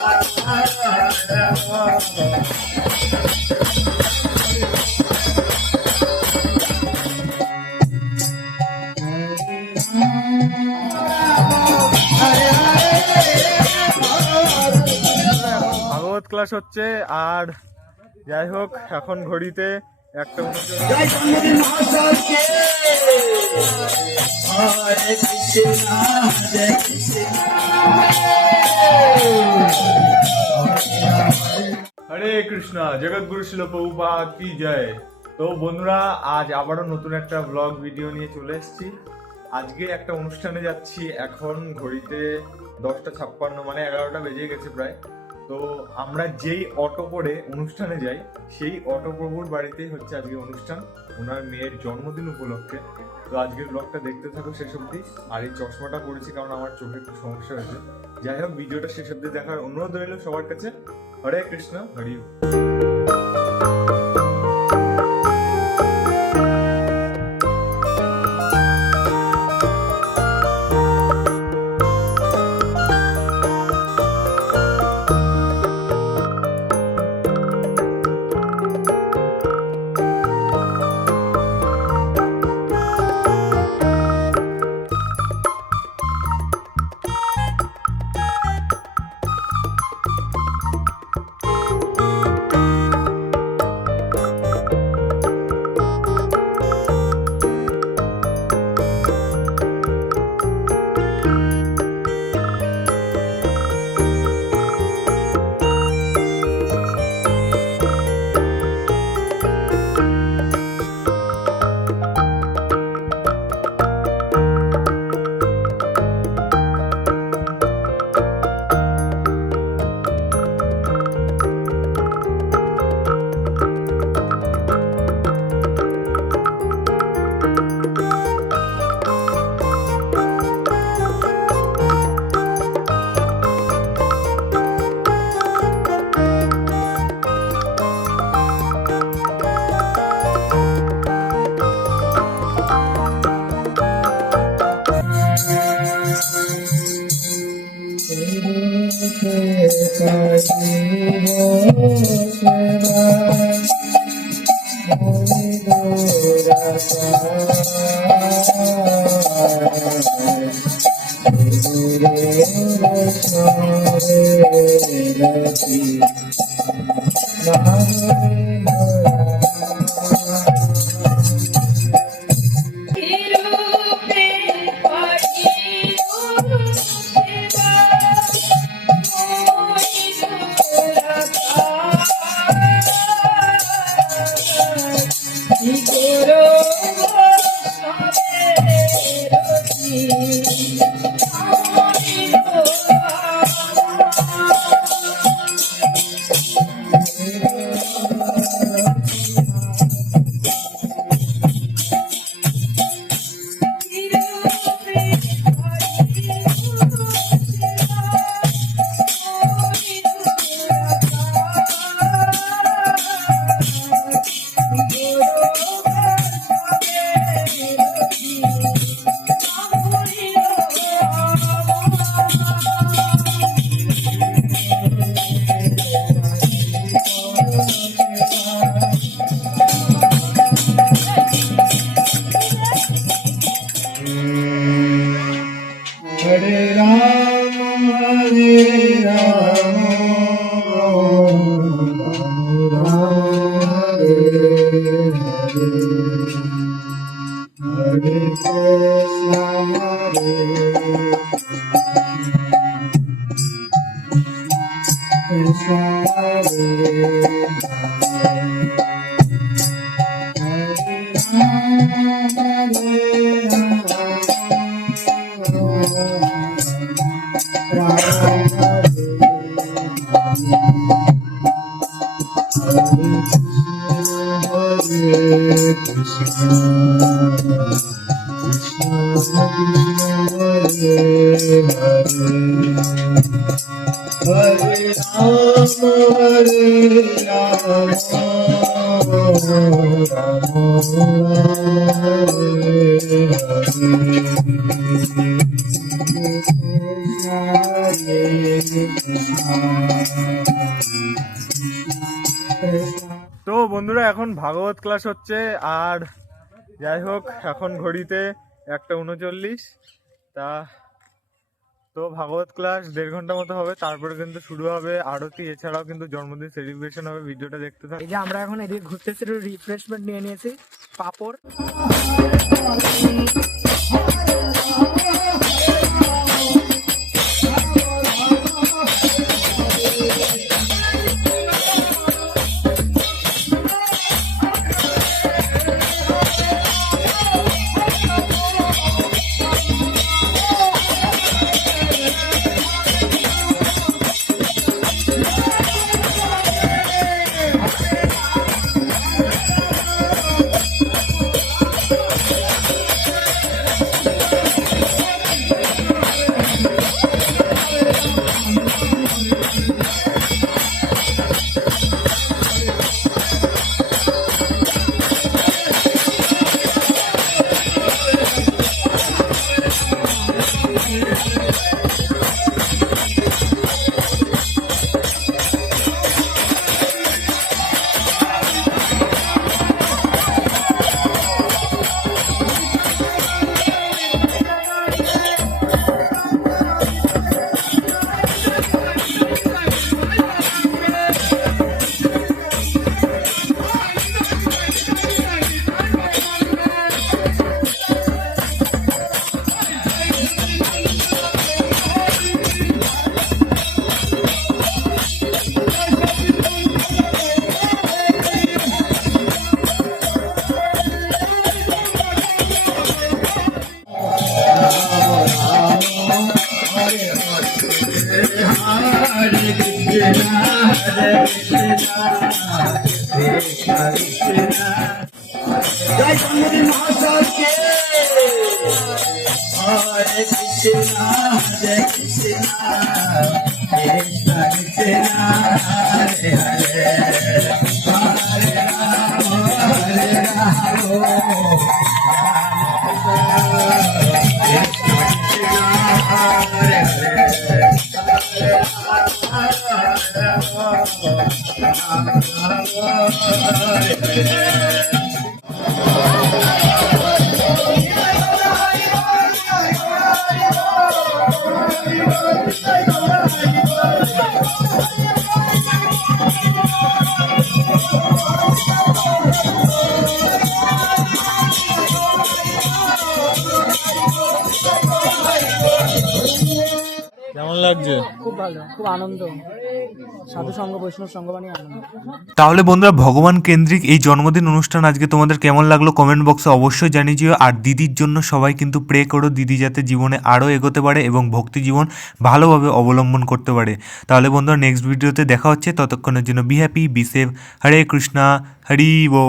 ভাগবত class হচ্ছে আর যাই হোক এখন ঘড়িতে একটা হরে কৃষ্ণ জগৎগুরু শিল প্রভুপাদ কি জয়। তো বন্ধুরা আজ আবারও নতুন একটা ব্লগ ভিডিও নিয়ে চলে এসেছি। আজকে একটা অনুষ্ঠানে যাচ্ছি, এখন ঘড়িতে 10:56 মানে 11টা বেজে গেছে প্রায়। তো আমরা যেই অটো করে অনুষ্ঠানে যাই সেই অটো প্রভুর বাড়িতেই হচ্ছে আজকে অনুষ্ঠান, ওনার মেয়ের জন্মদিন উপলক্ষে। তো আজকের ব্লগটা দেখতে থাকো শেষ অবধি। আর এই চশমাটা পড়েছি কারণ আমার চোখে একটু সমস্যা হয়েছে। যাই হোক ভিডিওটা শেষ অবধি দেখার অনুরোধ রইল সবার কাছে। হরে কৃষ্ণ হরি। Hare Krishna তো বন্ধুরা এখন ভাগবত ক্লাস হচ্ছে, আর যাই হোক এখন ঘড়িতে 1:39। তা তো ভাগবত ক্লাস 1.5 ঘন্টা মতো হবে, তারপরে কিন্তু শুরু হবে আরতি, এছাড়াও কিন্তু জন্মদিন সেলিব্রেশন হবে। ভিডিওটা দেখতে থাক। এই যে আমরা এখন এদিকে ঘুরতেছি, একটু রিফ্রেশমেন্ট নিয়ে নিয়েছি, পাপড়। জয় জন্মদিন মহাশয়কে। হরে কৃষ্ণ হরে কৃষ্ণ কৃষ্ণ কৃষ্ণ হরে হরে, হরে রাম হরে রাম কৃষ্ণ কৃষ্ণ হরে হরে। কেমন লাগছে? খুব ভালো, খুব আনন্দ, সাধু সঙ্গ বৈষ্ণব সঙ্গ বানিয়ে আনন্দ। তাহলে বন্ধুরা, ভগবান কেন্দ্রিক এই জন্মদিন অনুষ্ঠান আজকে তোমাদের কেমন লাগলো কমেন্ট বক্সে অবশ্যই জানিয়ে। আর দিদির জন্য সবাই কিন্তু প্রে করো, দিদি যাতে জীবনে আরও এগোতে পারে এবং ভক্তি জীবন ভালোভাবে অবলম্বন করতে পারে। তাহলে বন্ধুরা, নেক্সট ভিডিওতে দেখা হচ্ছে, ততক্ষণের জন্য বি হ্যাপি, বি সেফ। হরে কৃষ্ণা, হরি বো।